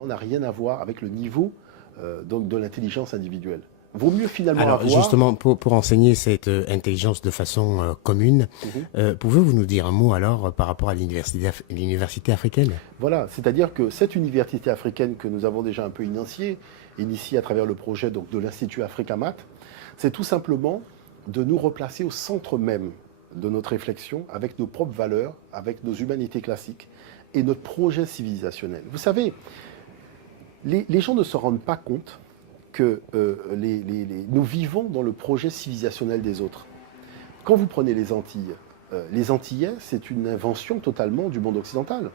On n'a rien à voir avec le niveau donc de l'intelligence individuelle. Vaut mieux finalement Alors avoir... justement, pour enseigner cette intelligence de façon commune, Mhm. pouvez-vous nous dire un mot alors par rapport à l'université africaine? Voilà, c'est-à-dire que cette université africaine que nous avons déjà un peu initiée à travers le projet donc, de l'Institut Africamat, c'est tout simplement de nous replacer au centre même de notre réflexion avec nos propres valeurs, avec nos humanités classiques et notre projet civilisationnel. Vous savez, les gens ne se rendent pas compte que nous vivons dans le projet civilisationnel des autres. Quand vous prenez les Antillais, c'est une invention totalement du monde occidental.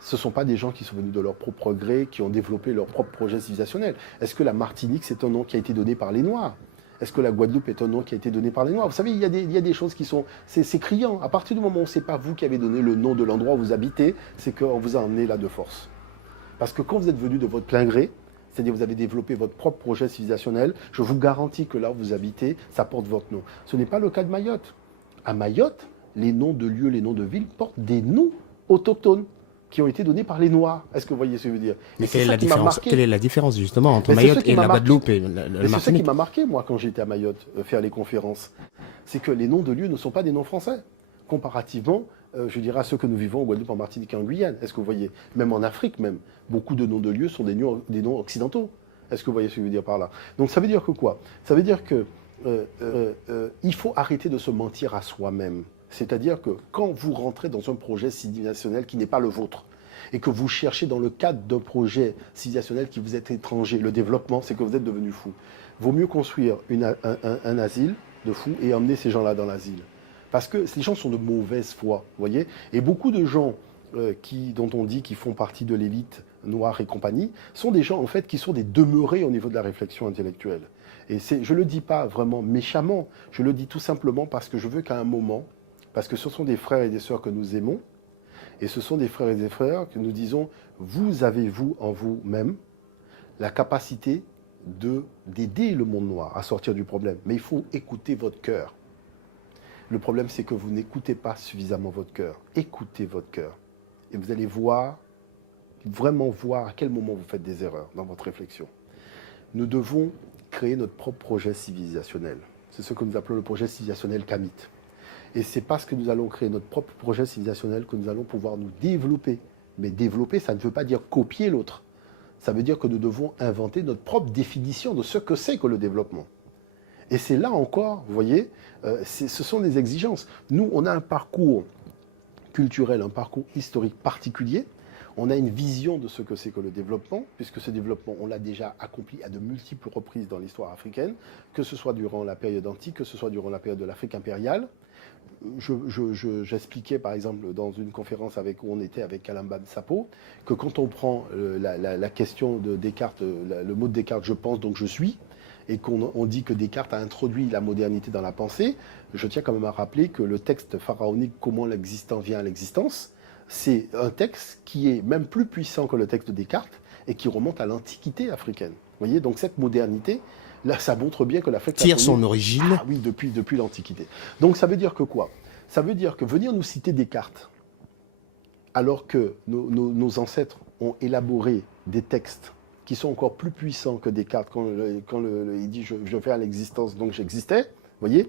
Ce ne sont pas des gens qui sont venus de leur propre gré, qui ont développé leur propre projet civilisationnel. Est-ce que la Martinique, c'est un nom qui a été donné par les Noirs? Est-ce que la Guadeloupe est un nom qui a été donné par les Noirs? Vous savez, il y a des choses qui sont... C'est criant. À partir du moment où ce n'est pas vous qui avez donné le nom de l'endroit où vous habitez, c'est qu'on vous a emmené là de force. Parce que quand vous êtes venu de votre plein gré, c'est-à-dire vous avez développé votre propre projet civilisationnel, je vous garantis que là où vous habitez, ça porte votre nom. Ce n'est pas le cas de Mayotte. À Mayotte, les noms de lieux, les noms de villes portent des noms autochtones qui ont été donnés par les Noirs. Est-ce que vous voyez ce que je veux dire? Mais Et c'est ça qui m'a marqué. quelle est la différence justement entre Mais c'est ce Mayotte qui et m'a la marqué. Guadeloupe et Mais le c'est ça qui Martinique? m'a marqué, moi, quand j'étais à Mayotte, faire les conférences. C'est que les noms de lieux ne sont pas des noms français, comparativement, je dirais, à ceux que nous vivons en Guadeloupe, en Martinique et en Guyane. Est-ce que vous voyez? Même en Afrique, même, beaucoup de noms de lieux sont des noms occidentaux. Est-ce que vous voyez ce que je veux dire par là? Donc ça veut dire que quoi? Ça veut dire que il faut arrêter de se mentir à soi-même. C'est-à-dire que quand vous rentrez dans un projet civilisationnel qui n'est pas le vôtre, et que vous cherchez dans le cadre d'un projet civilisationnel qui vous est étranger, le développement, c'est que vous êtes devenu fou. Vaut mieux construire un asile de fous et emmener ces gens-là dans l'asile. Parce que ces gens sont de mauvaise foi, vous voyez. Et beaucoup de gens dont on dit qu'ils font partie de l'élite noire et compagnie, sont des gens en fait qui sont des demeurés au niveau de la réflexion intellectuelle. Et je ne le dis pas vraiment méchamment, je le dis tout simplement parce que je veux qu'à un moment, parce que ce sont des frères et des sœurs que nous aimons, et ce sont des frères et des frères que nous disons, vous avez, vous, en vous-même, la capacité d'aider le monde noir à sortir du problème. Mais il faut écouter votre cœur. Le problème, c'est que vous n'écoutez pas suffisamment votre cœur. Écoutez votre cœur. Et vous allez voir, vraiment voir à quel moment vous faites des erreurs dans votre réflexion. Nous devons créer notre propre projet civilisationnel. C'est ce que nous appelons le projet civilisationnel Kamit. Et c'est parce que nous allons créer notre propre projet civilisationnel que nous allons pouvoir nous développer. Mais développer, ça ne veut pas dire copier l'autre. Ça veut dire que nous devons inventer notre propre définition de ce que c'est que le développement. Et c'est là encore, vous voyez, ce sont des exigences. Nous, on a un parcours culturel, un parcours historique particulier. On a une vision de ce que c'est que le développement, puisque ce développement, on l'a déjà accompli à de multiples reprises dans l'histoire africaine, que ce soit durant la période antique, que ce soit durant la période de l'Afrique impériale. J'expliquais par exemple dans une conférence où on était avec Kalamba Sapo que quand on prend la question de Descartes, le mot de Descartes, je pense donc je suis, et qu'on dit que Descartes a introduit la modernité dans la pensée, je tiens quand même à rappeler que le texte pharaonique Comment l'existant vient à l'existence, c'est un texte qui est même plus puissant que le texte de Descartes et qui remonte à l'Antiquité africaine. Vous voyez, donc cette modernité, là, ça montre bien que l'Afrique Tire son origine. Ah oui, depuis l'Antiquité. Donc ça veut dire que quoi? Ça veut dire que venir nous citer Descartes, alors que nos ancêtres ont élaboré des textes qui sont encore plus puissants que Descartes, quand il dit je fais à l'existence, donc j'existais, vous voyez,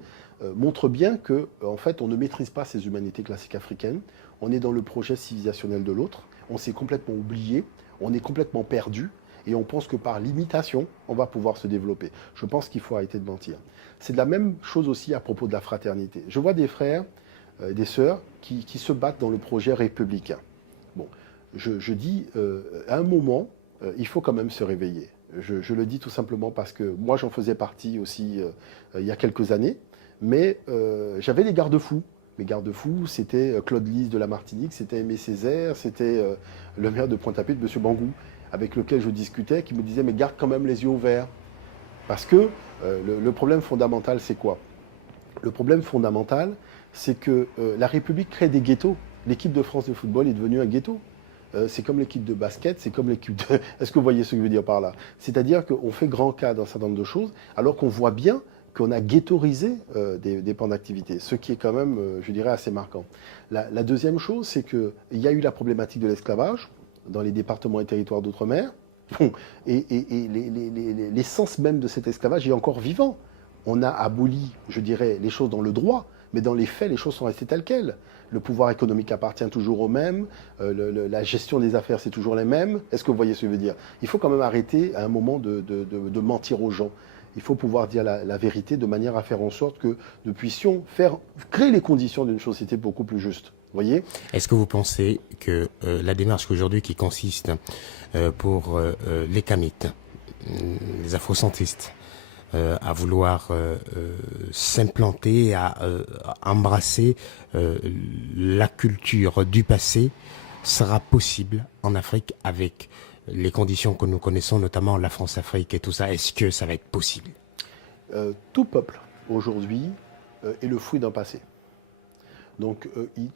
montre bien que en fait, on ne maîtrise pas ces humanités classiques africaines. On est dans le projet civilisationnel de l'autre. On s'est complètement oublié. On est complètement perdu. Et on pense que par l'imitation, on va pouvoir se développer. Je pense qu'il faut arrêter de mentir. C'est de la même chose aussi à propos de la fraternité. Je vois des frères, des sœurs qui se battent dans le projet républicain. Bon, je dis, à un moment, il faut quand même se réveiller. Je le dis tout simplement parce que moi, j'en faisais partie aussi il y a quelques années. Mais j'avais des garde-fous. Mes garde-fous, c'était Claude Lys de la Martinique, c'était Aimé Césaire, c'était le maire de Pointe-à-Pitre, M. Bangou, avec lequel je discutais, qui me disait « mais garde quand même les yeux ouverts ». Parce que le problème fondamental, c'est quoi? Le problème fondamental, c'est que la République crée des ghettos. L'équipe de France de football est devenue un ghetto. C'est comme l'équipe de basket, c'est comme l'équipe de... Est-ce que vous voyez ce que je veux dire par là? C'est-à-dire qu'on fait grand cas d'un certain nombre de choses, alors qu'on voit bien qu'on a ghettoisé des pans d'activité, ce qui est quand même, je dirais, assez marquant. La deuxième chose, c'est qu'il y a eu la problématique de l'esclavage, dans les départements et territoires d'outre-mer. Bon, et l'essence même de cet esclavage est encore vivant. On a aboli, je dirais, les choses dans le droit, mais dans les faits, les choses sont restées telles quelles. Le pouvoir économique appartient toujours aux mêmes, la gestion des affaires, c'est toujours les mêmes. Est-ce que vous voyez ce que je veux dire? Il faut quand même arrêter à un moment de mentir aux gens. Il faut pouvoir dire la vérité de manière à faire en sorte que nous puissions créer les conditions d'une société beaucoup plus juste. Vous voyez? Est-ce que vous pensez que la démarche qu'aujourd'hui qui consiste pour les Kamites, les afrocentristes, à vouloir s'implanter, à embrasser la culture du passé, sera possible en Afrique avec les conditions que nous connaissons, notamment la France-Afrique et tout ça? Est-ce que ça va être possible? Tout peuple, aujourd'hui, est le fruit d'un passé. Donc,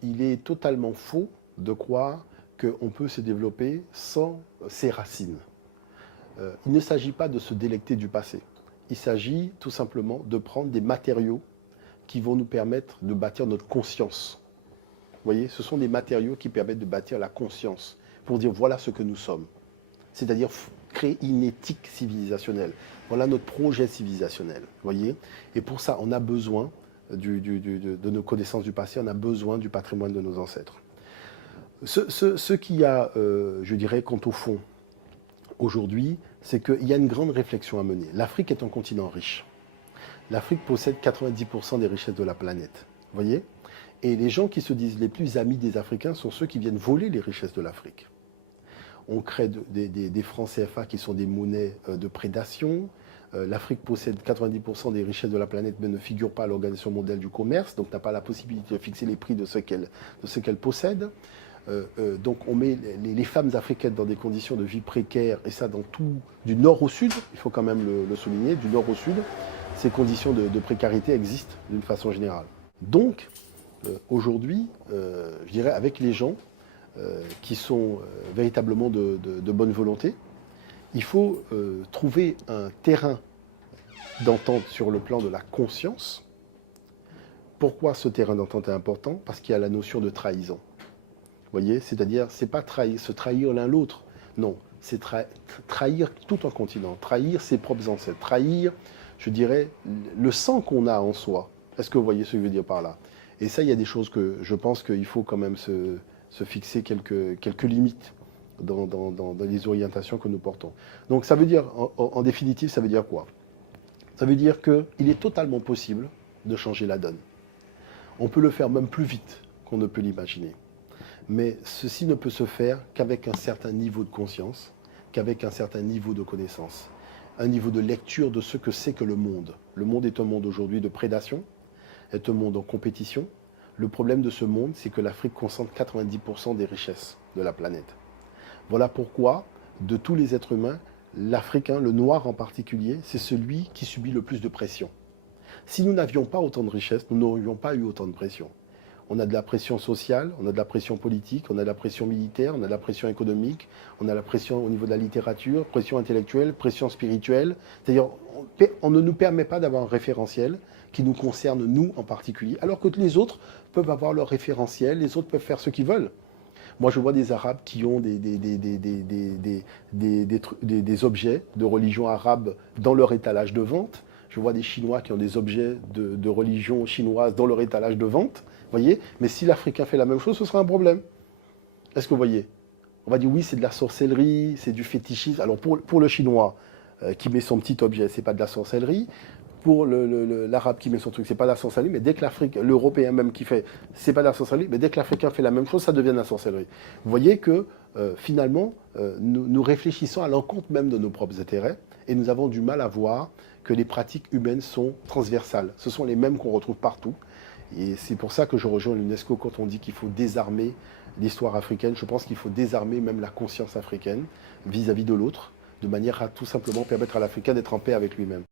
il est totalement faux de croire qu'on peut se développer sans ses racines. Il ne s'agit pas de se délecter du passé. Il s'agit tout simplement de prendre des matériaux qui vont nous permettre de bâtir notre conscience. Vous voyez, ce sont des matériaux qui permettent de bâtir la conscience, pour dire voilà ce que nous sommes. C'est-à-dire créer une éthique civilisationnelle. Voilà notre projet civilisationnel. Vous voyez? Et pour ça, on a besoin de nos connaissances du passé, on a besoin du patrimoine de nos ancêtres. Ce qu'il y a, je dirais, quant au fond, aujourd'hui, c'est qu'il y a une grande réflexion à mener. L'Afrique est un continent riche. L'Afrique possède 90% des richesses de la planète. Vous voyez? Et les gens qui se disent les plus amis des Africains sont ceux qui viennent voler les richesses de l'Afrique. On crée des francs CFA qui sont des monnaies de prédation. L'Afrique possède 90% des richesses de la planète, mais ne figure pas à l'Organisation mondiale du commerce, donc n'a pas la possibilité de fixer les prix de ce qu'elle possède. Donc on met les femmes africaines dans des conditions de vie précaires, et ça dans tout, du nord au sud, il faut quand même le souligner, du nord au sud, ces conditions de précarité existent d'une façon générale. Donc, aujourd'hui, je dirais avec les gens qui sont véritablement de bonne volonté, il faut trouver un terrain d'entente sur le plan de la conscience. Pourquoi ce terrain d'entente est important? Parce qu'il y a la notion de trahison. Vous voyez, c'est-à-dire, c'est pas se trahir l'un l'autre. Non, c'est trahir tout un continent, trahir ses propres ancêtres, trahir, je dirais, le sang qu'on a en soi. Est-ce que vous voyez ce que je veux dire par là? Et ça, il y a des choses que je pense qu'il faut quand même se fixer quelques limites dans les orientations que nous portons. Donc ça veut dire, en définitive, ça veut dire quoi? Ça veut dire qu'il est totalement possible de changer la donne. On peut le faire même plus vite qu'on ne peut l'imaginer. Mais ceci ne peut se faire qu'avec un certain niveau de conscience, qu'avec un certain niveau de connaissance, un niveau de lecture de ce que c'est que le monde. Le monde est un monde aujourd'hui de prédation, est un monde en compétition. Le problème de ce monde, c'est que l'Afrique concentre 90% des richesses de la planète. Voilà pourquoi, de tous les êtres humains, l'Africain, le noir en particulier, c'est celui qui subit le plus de pression. Si nous n'avions pas autant de richesses, nous n'aurions pas eu autant de pression. On a de la pression sociale, on a de la pression politique, on a de la pression militaire, on a de la pression économique, on a la pression au niveau de la littérature, pression intellectuelle, pression spirituelle. C'est-à-dire, on ne nous permet pas d'avoir un référentiel qui nous concerne, nous en particulier, alors que les autres peuvent avoir leur référentiel, les autres peuvent faire ce qu'ils veulent. Moi, je vois des Arabes qui ont des objets de religion arabe dans leur étalage de vente. Je vois des Chinois qui ont des objets de religion chinoise dans leur étalage de vente. Voyez, mais si l'Africain fait la même chose, ce sera un problème. Est-ce que vous voyez? On va dire oui, c'est de la sorcellerie, c'est du fétichisme. Alors pour le Chinois qui met son petit objet, c'est pas de la sorcellerie. Pour l'Arabe qui met son truc, c'est pas de la sorcellerie. Mais dès que l'Européen même qui fait, c'est pas de la sorcellerie. Mais dès que l'Africain fait la même chose, ça devient de la sorcellerie. Vous voyez que finalement, nous réfléchissons à l'encontre même de nos propres intérêts et nous avons du mal à voir que les pratiques humaines sont transversales. Ce sont les mêmes qu'on retrouve partout. Et c'est pour ça que je rejoins l'UNESCO quand on dit qu'il faut désarmer l'histoire africaine. Je pense qu'il faut désarmer même la conscience africaine vis-à-vis de l'autre, de manière à tout simplement permettre à l'Africain d'être en paix avec lui-même.